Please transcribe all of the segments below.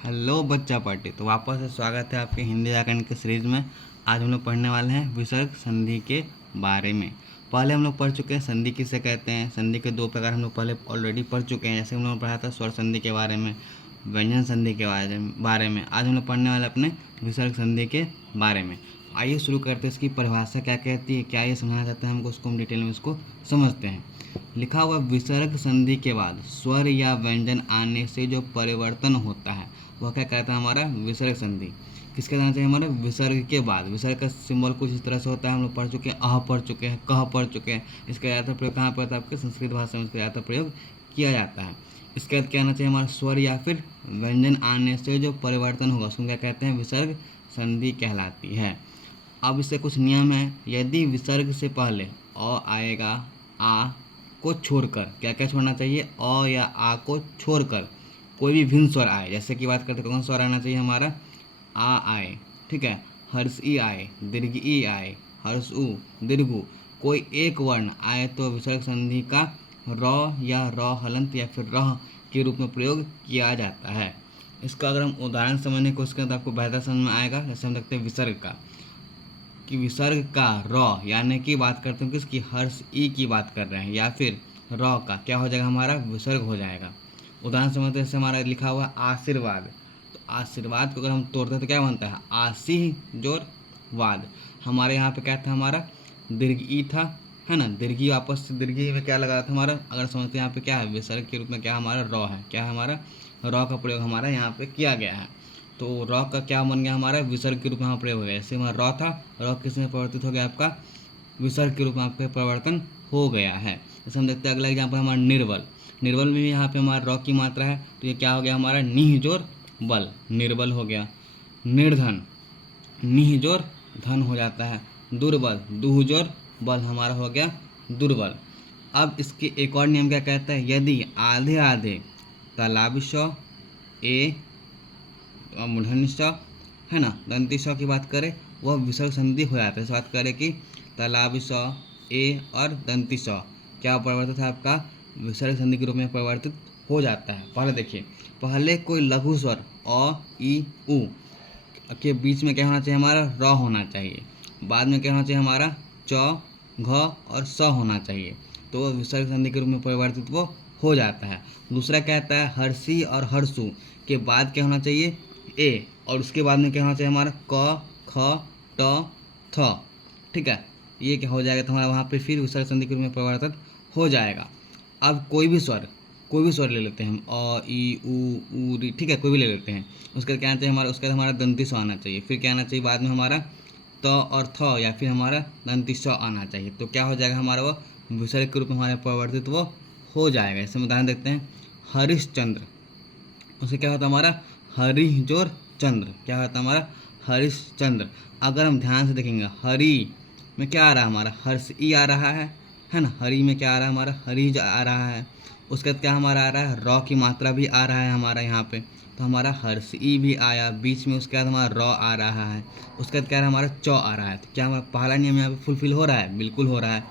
Hello बच्चा party. तो वापस से स्वागत है आपके हिंदी व्याकरण के सीरीज में। आज हम लोग पढ़ने वाले हैं विसर्ग संधि के बारे में। पहले हम लोग पढ़ चुके हैं संधि किसे कहते हैं। संधि के दो प्रकार हम लोग पहले ऑलरेडी पढ़ चुके हैं। जैसे हम लोग पढ़ा था स्वर संधि के बारे में, व्यंजन संधि के बारे में। आज हम लोग पढ़ने वाले अपने विसर्ग संधि के बारे में। आइए शुरू करते हैं। इसकी परिभाषा क्या कहती है, क्या ये समझना चाहते हैं हमको, उसको हम डिटेल में उसको समझते हैं। लिखा हुआ विसर्ग संधि के बाद स्वर या व्यंजन आने से जो परिवर्तन होता है वह क्या कहता है, हमारा विसर्ग संधि। किसके कहना चाहिए, हमारे विसर्ग के बाद। विसर्ग का सिंबल कुछ इस तरह से होता है। हम लोग पढ़ चुके हैं, अह पढ़ चुके हैं, कह पढ़ चुके हैं। इसका ज़्यादातर प्रयोग कहाँ पर होता है, आपके संस्कृत भाषा में इसका ज़्यादातर प्रयोग किया जाता है। इसके बाद क्या आना चाहिए, हमारा स्वर या फिर व्यंजन आने से जो परिवर्तन होगा उसको क्या कहते हैं, विसर्ग संधि कहलाती है। अब इससे कुछ नियम है। यदि विसर्ग से पहले अ आएगा, आ को छोड़कर, क्या क्या छोड़ना चाहिए, अ या आ को छोड़कर कोई भी भिन्न स्वर आए। जैसे कि बात करते कौन स्वर आना चाहिए, हमारा आ आए, ठीक है, हर्ष ई आए, दीर्घ ई आए, हर्ष उ, दीर्घ कोई एक वर्ण आए तो विसर्ग संधि का र या र हलंत या फिर रह के रूप में प्रयोग किया जाता है। इसका अगर हम उदाहरण समझने की कोशिश करें तो आपको बेहतर समझ में आएगा। जैसे हम देखते हैं विसर्ग का, कि विसर्ग का र यानी कि बात करते हैं किसकी, हर्ष ई की बात कर रहे हैं, या फिर र का क्या हो जाएगा, हमारा विसर्ग हो जाएगा। उदाहरण समझते हैं, जैसे हमारा लिखा हुआ है आशीर्वाद। तो आशीर्वाद को अगर हम तोड़ते हैं तो क्या बनता है, आशी जोर वाद। हमारे यहाँ पे क्या था, हमारा दीर्घ ई था, है ना। दीर्घी वापस से दीर्घ ई में क्या लगा था हमारा, अगर समझते हैं यहाँ पे क्या है, विसर्ग के रूप में क्या हमारा र है, क्या है हमारा र का प्रयोग हमारा यहाँ पे किया गया है। तो र का क्या बन गया, हमारा विसर्ग के रूप में यहाँ प्रयोग हो गया। जैसे हमारा र था, र किस में परिवर्तित हो गया, आपका विसर्ग के रूप में आपका परिवर्तन हो गया है। जैसे हम देखते हैं अगला एग्जाम्पल हमारा निर्बल। निर्बल में भी यहाँ पे हमारा र की मात्रा है, तो ये क्या हो गया, हमारा निह जोर बल, निर्बल हो गया। निर्धन, निह जोर धन हो जाता है। दुर्बल, दुह जोर बल, हमारा हो गया दुर्बल। अब इसके एक और नियम क्या कहता है, यदि आधे आधे तालाबी श, ए मूर्धन्य स, है ना, दंती स की बात करें, वह विसर्ग संधि हो जाता है। इस बात करें कि तालाबी स, ए और दंती स क्या परिवर्तित है, आपका विसर्ग संधि के रूप में परिवर्तित हो जाता है। पहले देखिए, पहले कोई लघु स्वर अ ई उ के बीच में क्या होना चाहिए, हमारा र होना चाहिए। बाद में क्या होना चाहिए, हमारा च, घ और स होना चाहिए। तो वह विसर्ग संधि के रूप में परिवर्तित वो हो जाता है। दूसरा क्या कहता है, हर्षी और हर्षु के बाद क्या होना चाहिए, ए, और उसके बाद में क्या होना चाहिए, हमारा क, ख, ट, थ, ठीक है। ये क्या हो जाएगा, तो हमारा वहाँ पे फिर विसर्ग संधि के रूप में परिवर्तित हो जाएगा। अब कोई भी स्वर ले लेते हैं हम, अ ई उ री, ठीक है, कोई भी ले लेते हैं। उसके बाद क्या आना चाहिए हमारा, उसके बाद हमारा दंती स आना चाहिए। फिर क्या आना चाहिए बाद में, हमारा त और थ, या फिर हमारा दंती स आना चाहिए। तो क्या हो जाएगा, हमारा वो विसर्ग के रूप में हमारे परिवर्तित वो हो जाएगा। इसमें उदाहरण देखते हैं, हरिश्चंद्र, उसे क्या होता है, हमारा हरि जोर चंद्र, क्या होता है हमारा हरिश्चंद्र। अगर हम ध्यान से देखेंगे, हरि में क्या आ रहा है, हमारा हर्ष ई आ रहा है ना। हरि में क्या आ रहा है, हमारा हरिज आ रहा है। उसके बाद क्या हमारा आ रहा है, र की मात्रा भी आ रहा है हमारा यहाँ पे, तो हमारा हर्ष ई भी आया बीच में। उसके बाद हमारा र आ रहा है। उसके बाद क्या आ रहा है, हमारा च आ रहा है। तो क्या हमारा पहला नियम यहाँ पे फुलफिल हो रहा है, बिल्कुल हो रहा है।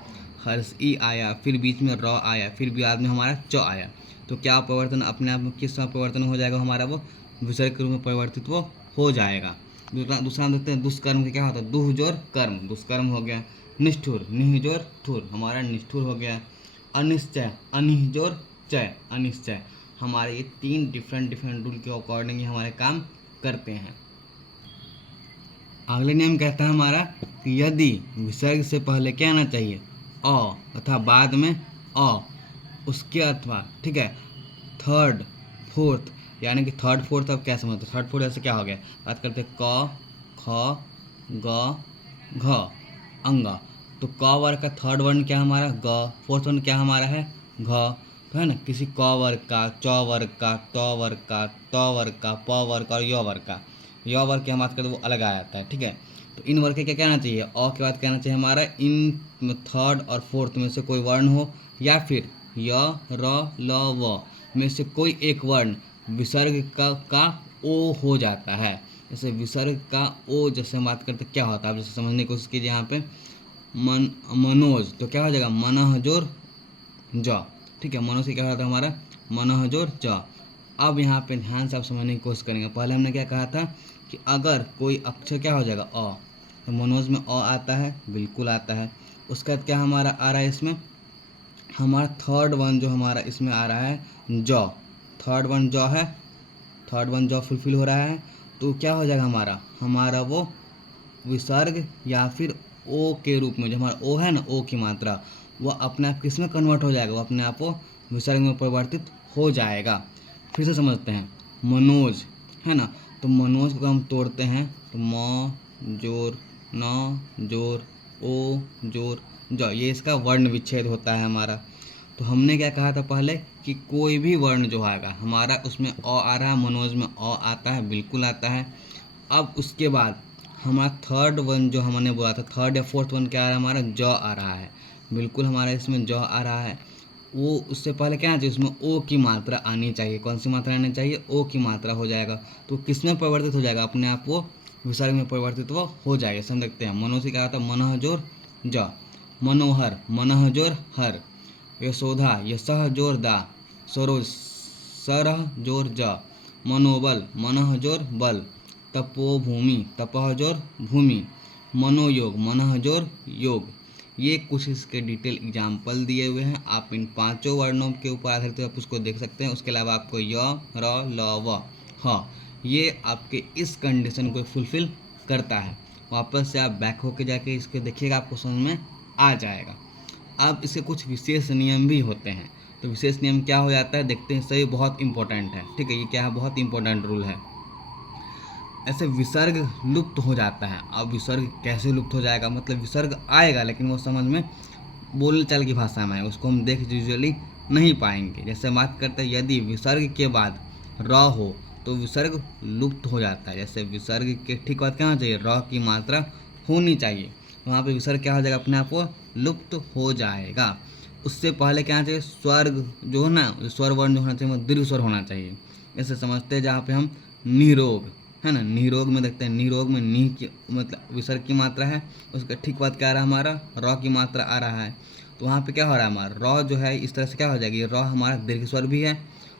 हर्ष ई आया, फिर बीच में र आया, फिर बाद में हमारा च आया। तो क्या परिवर्तन अपने आप में किस समय परिवर्तन हो जाएगा, हमारा वो विसर्ग के रूप में परिवर्तित वो हो जाएगा। दूसरा देखते हैं, दुष्कर्म के क्या होता है, दुह जोर कर्म, दुष्कर्म हो गया। निष्ठुर, निह जोर ठुर, हमारा निष्ठुर हो गया। अनिश्चय, अनिह जोर चय, अनिश्चय। हमारे ये तीन डिफरेंट रूल के अकॉर्डिंग हमारे काम करते हैं। अगले नियम कहता है हमारा कि यदि विसर्ग से पहले क्या आना चाहिए, अ, तथा बाद में अ, उसके अथवा, ठीक है, थर्ड फोर्थ, यानी कि थर्ड फोर्थ। अब क्या समझते हैं थर्ड फोर्थ, जैसे क्या हो गया, बात करते हैं क, ख, ग, घ, अंग। तो क वर्ग का थर्ड वर्ण क्या हमारा, ग, फोर्थ वर्ण क्या हमारा है, घ। तो है ना, किसी क वर्ग का, च वर्ग का, ट वर्ग का, त वर्ग का, प वर्ग और य वर्ग का, य वर्ग की हम बात करें तो वो अलग आ जाता है, ठीक है। तो इन वर्ग के क्या कहना चाहिए, अ के बाद कहना चाहिए हमारा इन थर्ड और फोर्थ में से कोई वर्ण हो, या फिर य, र, ल, व में से कोई एक वर्ण विसर्ग का ओ हो जाता है। जैसे विसर्ग का ओ जैसे हम बात करते क्या होता है, आप जैसे समझने की कोशिश कीजिए। यहाँ पे मनोज, तो क्या हो जाएगा, मनह जोर ज, ठीक है। मनोज से क्या होता है हमारा मनह जोर ज। अब यहाँ पे ध्यान से आप समझने की कोशिश करेंगे। पहले हमने क्या कहा था कि अगर कोई अक्षर क्या हो जाएगा अ, तो मनोज में अ आता है, बिल्कुल आता है। उसके बाद क्या हमारा आ रहा है इसमें, हमारा थर्ड वन जो हमारा इसमें आ रहा है जॉ, थर्ड वन जॉ है, थर्ड वन जॉ फुलफिल हो रहा है। तो क्या हो जाएगा हमारा वो विसर्ग या फिर ओ के रूप में, जो हमारा ओ है ना, ओ की मात्रा, वो अपने आप किस में कन्वर्ट हो जाएगा, वो अपने आप वो विसर्ग में परिवर्तित हो जाएगा। फिर से समझते हैं, मनोज है ना, तो मनोज को हम तोड़ते हैं तो म जोर न जोर ओ जोर ज, ये इसका वर्ण विच्छेद होता है हमारा। तो हमने क्या कहा था पहले कि कोई भी वर्ण जो आएगा हमारा, उसमें अ आ रहा है, मनोज में अ आता है, बिल्कुल आता है। अब उसके बाद हमारा थर्ड वन जो हमने बोला था, थर्ड या फोर्थ वन क्या आ रहा है हमारा, ज आ रहा है, बिल्कुल हमारा इसमें ज आ रहा है। वो उससे पहले क्या आना चाहिए, उसमें ओ की मात्रा आनी चाहिए। कौन सी मात्रा आनी चाहिए, ओ की मात्रा हो जाएगा। तो किस में परिवर्तित हो जाएगा, अपने आप वो विसर्ग में परिवर्तित वो हो जाएगा। सब देखते हैं, मनो से क्या आता है, मनह जोर ज, मनोहर मनह जोर हर, यशोधा यशह जोर दा, सरोज सरह जोर ज, मनोबल मनह जोर बल, तपोभूमि तपह जोर भूमि, मनोयोग मनह जोर योग। ये कुछ इसके डिटेल एग्जाम्पल दिए हुए हैं। आप इन पांचों वर्णों के ऊपर आधारित आप उसको देख सकते हैं। उसके अलावा आपको य र ल व ह, ये आपके इस कंडीशन को फुलफिल करता है। वापस से आप बैक होके जाके इसके देखिएगा, आपको समझ में आ जाएगा। अब इसके कुछ विशेष नियम भी होते हैं। तो विशेष नियम क्या हो जाता है, देखते हैं। सही, बहुत इंपॉर्टेंट है, ठीक है, ये क्या है, बहुत इंपॉर्टेंट रूल है। ऐसे विसर्ग लुप्त हो जाता है। अब विसर्ग कैसे लुप्त हो जाएगा, मतलब विसर्ग आएगा लेकिन वो समझ में बोल चाल की भाषा में है, उसको हम देख यूजुअली नहीं पाएंगे। जैसे बात करते हैं, यदि विसर्ग के बाद र हो तो विसर्ग लुप्त हो जाता है। जैसे विसर्ग के ठीक बाद क्या होना चाहिए, र की मात्रा होनी चाहिए, वहाँ पे विसर्ग क्या हो जाएगा, अपने आप वो लुप्त हो जाएगा। उससे पहले क्या होना चाहिए, स्वर्ग जो है ना, स्वर वर्ण जो होना चाहिए वो दीर्घ स्वर होना चाहिए। ऐसे समझते हैं, जहाँ पे हम निरोग है ना, निरोग में देखते हैं, निरोग में नी की मतलब विसर्ग की मात्रा है, उसका ठीक बाद क्या आ रहा है हमारा, र की मात्रा आ रहा है। तो वहाँ पे क्या हो रहा है, हमारा र जो है इस तरह से क्या हो जाएगी, र हमारा दीर्घ स्वर भी है,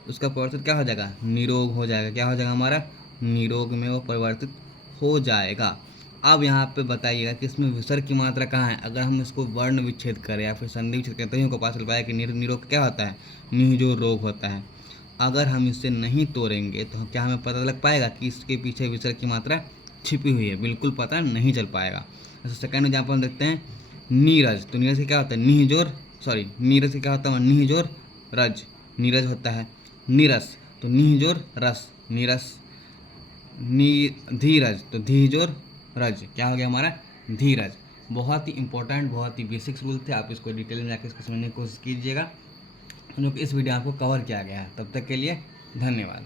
उसका परिवर्तित क्या हो जाएगा, निरोग हो जाएगा। क्या हो जाएगा हमारा, निरोग में वो परिवर्तित हो जाएगा। अब यहाँ पे बताइएगा कि इसमें विसर्ग की मात्रा कहाँ है। अगर हम इसको वर्ण विच्छेद करें या फिर संधि विच्छेद करें, तभी हमको पता चल पाएगा कि निरोग क्या होता है, निह जो रोग होता है। अगर हम इसे नहीं तोड़ेंगे तो क्या हमें पता लग पाएगा कि इसके पीछे विसर्ग की मात्रा छिपी हुई है, बिल्कुल पता नहीं चल पाएगा। जैसे सेकंड एग्जाम्पल देखते हैं, नीरज। तो नीरज से क्या होता है, निह जोर नीरज से क्या होता है, निह जोर रज, नीरज होता है। नीरस तो निह जोर रस, नीरस। धीरज तो धी जोर रज, क्या हो गया हमारा, धीरज। बहुत ही इंपॉर्टेंट, बहुत ही बेसिक्स रूल थे। आप इसको डिटेल में जाकर इसको समझने की कोशिश कीजिएगा, जो कि इस वीडियो आपको कवर किया गया है। तब तक के लिए धन्यवाद।